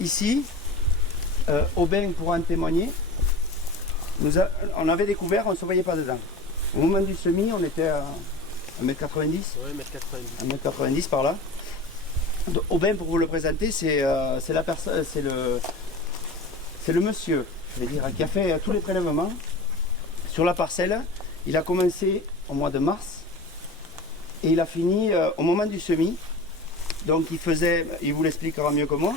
Ici, Aubin pourra en témoigner, on avait découvert, on ne se voyait pas dedans. Au moment du semis, on était à 1m90. Oui, 1m90. 1m90 par là. Aubin, pour vous le présenter, c'est la personne, c'est le monsieur, je vais dire, qui a fait tous les prélèvements sur la parcelle. Il a commencé au mois de mars et il a fini au moment du semis. Donc il vous l'expliquera mieux que moi.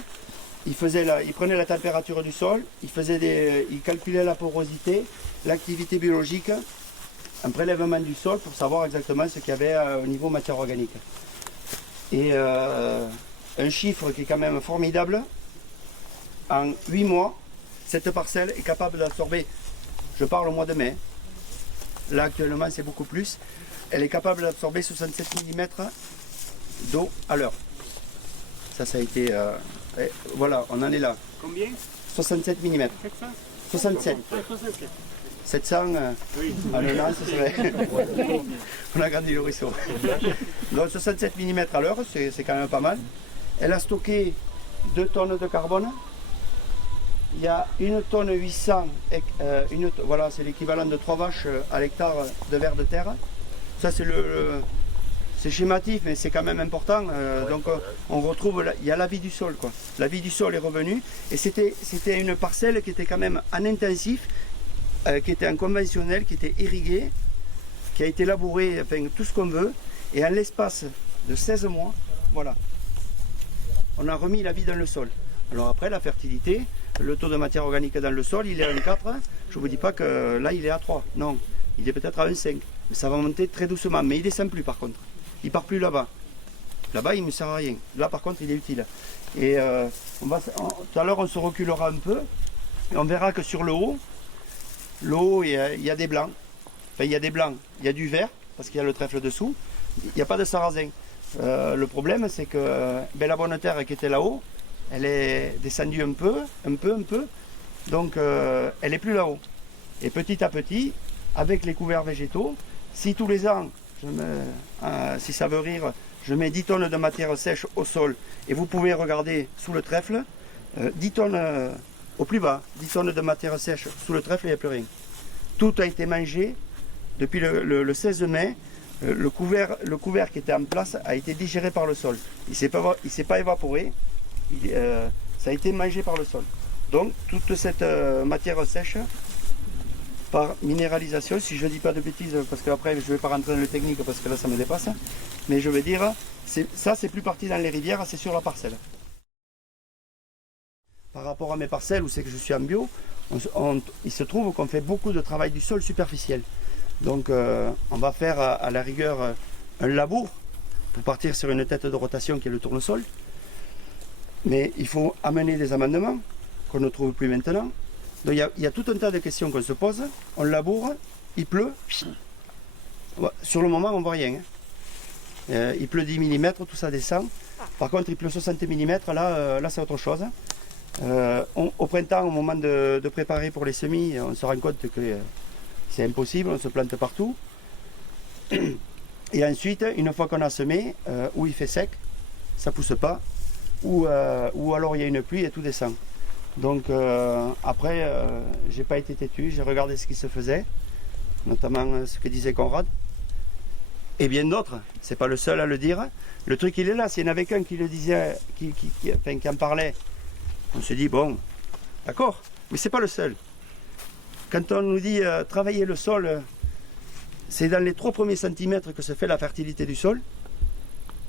Il prenait la température du sol, il calculait la porosité, l'activité biologique, un prélèvement du sol pour savoir exactement ce qu'il y avait au niveau matière organique. Et un chiffre qui est quand même formidable, en 8 mois, cette parcelle est capable d'absorber, je parle au mois de mai, là actuellement c'est beaucoup plus, elle est capable d'absorber 67 mm d'eau à l'heure. Ça a été... voilà, on en est là. Combien? 67 mm. 700? 67. 67. 700, Oui. en un an, ce serait... on a grandi le ruisseau. Donc 67 mm à l'heure, c'est quand même pas mal. Elle a stocké 2 tonnes de carbone. Il y a 1 tonne 800, voilà, c'est l'équivalent de 3 vaches à l'hectare de vers de terre. Ça c'est c'est schématique, mais c'est quand même important. Donc on retrouve, il y a la vie du sol, quoi. La vie du sol est revenue. Et c'était une parcelle qui était quand même en intensif, qui était en conventionnel, qui était irriguée, qui a été labourée, enfin tout ce qu'on veut. Et en l'espace de 16 mois, voilà, on a remis la vie dans le sol. Alors après, la fertilité, le taux de matière organique dans le sol, il est à 1,4. Je ne vous dis pas que là, il est à 3. Non, il est peut-être à 1,5. Mais ça va monter très doucement. Mais il ne descend plus par contre. Il ne part plus là-bas. Là-bas, il ne me sert à rien. Là, par contre, il est utile. Et tout à l'heure, on se reculera un peu. Et on verra que sur le haut, il y a des blancs. Enfin, il y a des blancs. Il y a du vert, parce qu'il y a le trèfle dessous. Il n'y a pas de sarrasin. Le problème, c'est que la bonne terre qui était là-haut, elle est descendue un peu. Donc, elle n'est plus là-haut. Et petit à petit, avec les couverts végétaux, si tous les ans, si ça veut rire, je mets 10 tonnes de matière sèche au sol, et vous pouvez regarder sous le trèfle, 10 tonnes au plus bas, 10 tonnes de matière sèche sous le trèfle, il n'y a plus rien. Tout a été mangé depuis le 16 mai. Le couvert qui était en place a été digéré par le sol. Il ne s'est pas évaporé, ça a été mangé par le sol. Donc toute cette matière sèche, par minéralisation, si je ne dis pas de bêtises, parce qu'après je ne vais pas rentrer dans le technique parce que là ça me dépasse, mais je veux dire, ça c'est plus parti dans les rivières, c'est sur la parcelle. Par rapport à mes parcelles où c'est que je suis en bio, il se trouve qu'on fait beaucoup de travail du sol superficiel. Donc on va faire à la rigueur un labour pour partir sur une tête de rotation qui est le tournesol. Mais il faut amener des amendements qu'on ne trouve plus maintenant. Donc il y a tout un tas de questions qu'on se pose. On laboure, il pleut. Sur le moment on ne voit rien. Il pleut 10 mm, tout ça descend. Par contre il pleut 60 mm, là c'est autre chose. Au printemps, au moment de préparer pour les semis, on se rend compte que c'est impossible, on se plante partout. Et ensuite, une fois qu'on a semé, où il fait sec, ça ne pousse pas, ou alors il y a une pluie et tout descend. Donc après, j'ai pas été têtu, j'ai regardé ce qui se faisait, notamment ce que disait Conrad, et bien d'autres, c'est pas le seul à le dire. Le truc il est là, s'il y en avait qu'un qui le disait, qui en parlait, on se dit bon, d'accord, mais c'est pas le seul. Quand on nous dit travailler le sol, c'est dans les 3 premiers centimètres que se fait la fertilité du sol.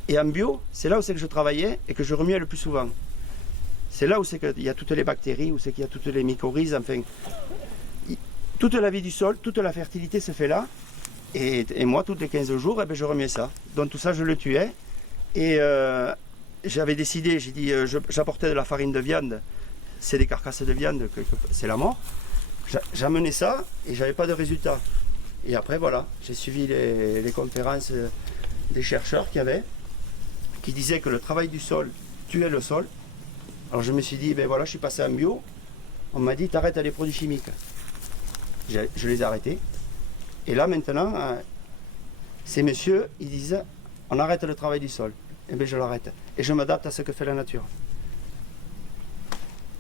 Et en bio, c'est là où c'est que je travaillais et que je remuais le plus souvent. C'est là où c'est qu'il y a toutes les bactéries, où c'est qu'il y a toutes les mycorhizes, enfin. Toute la vie du sol, toute la fertilité se fait là. Et moi, tous les 15 jours, je remuais ça. Donc tout ça, je le tuais. Et j'avais décidé, j'ai dit, j'apportais de la farine de viande. C'est des carcasses de viande, c'est la mort. J'amenais ça et j'avais pas de résultat. Et après voilà, j'ai suivi les conférences des chercheurs qui disaient que le travail du sol tuait le sol. Alors je me suis dit, ben voilà, je suis passé en bio. On m'a dit, t'arrêtes les produits chimiques. Je les ai arrêtés. Et là maintenant, ces messieurs, ils disent, on arrête le travail du sol. et bien je l'arrête. Et je m'adapte à ce que fait la nature.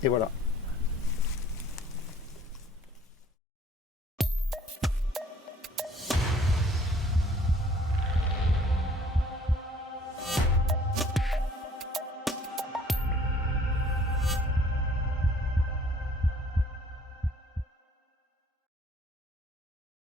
Et voilà.